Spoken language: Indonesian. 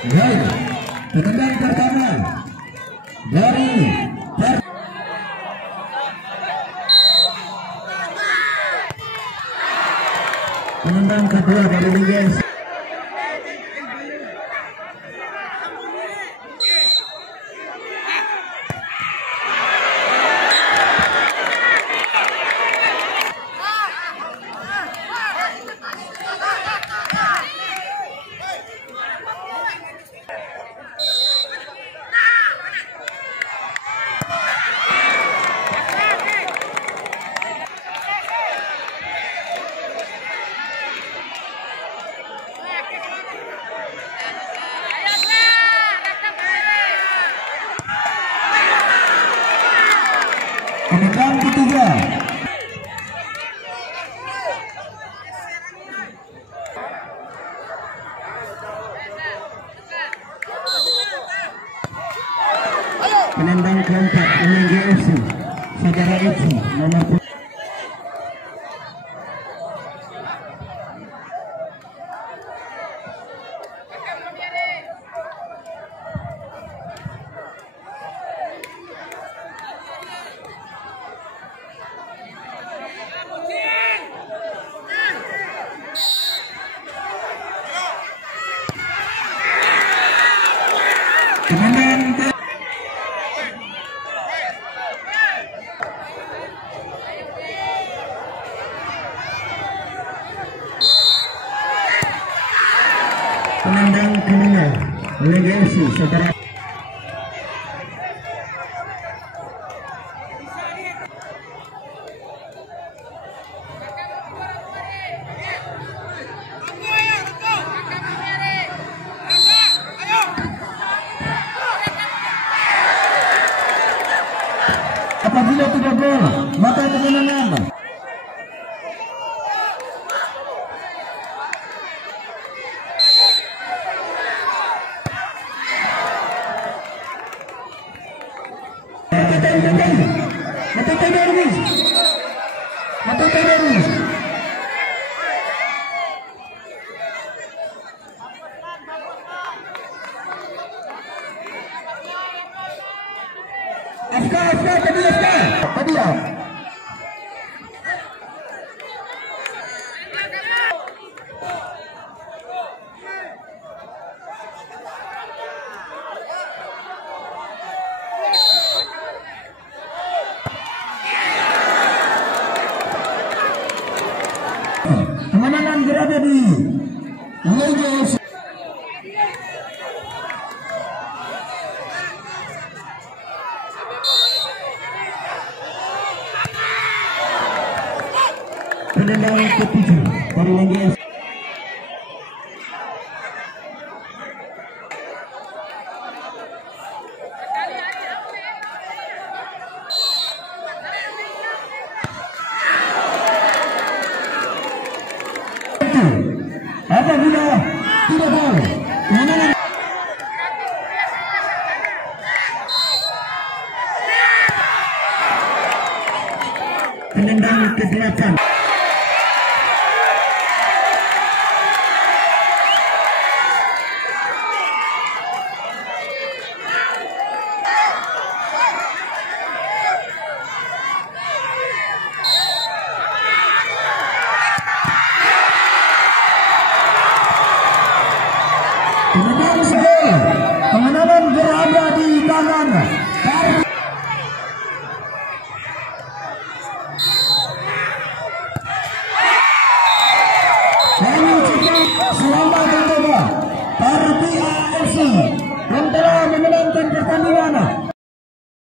Baik, tendangan pertama dari tendangan kedua dari Liga. Tendangan ketiga penendang keempat Uneng FC Saudara FC nomor penendang kelima Uneng FC Saudara apabila tidak gol maka kemenangan. Tadi ya. Kemenangan berada di Liga FC. Tendangan ketujuh dari Liga FC. Apabila tidak gol, kemenangan. Tendangan ke-8. Kemenangan berada di tangan kami ucapkan selamat mencoba Karpi AFC yang telah memenangkan pertandingan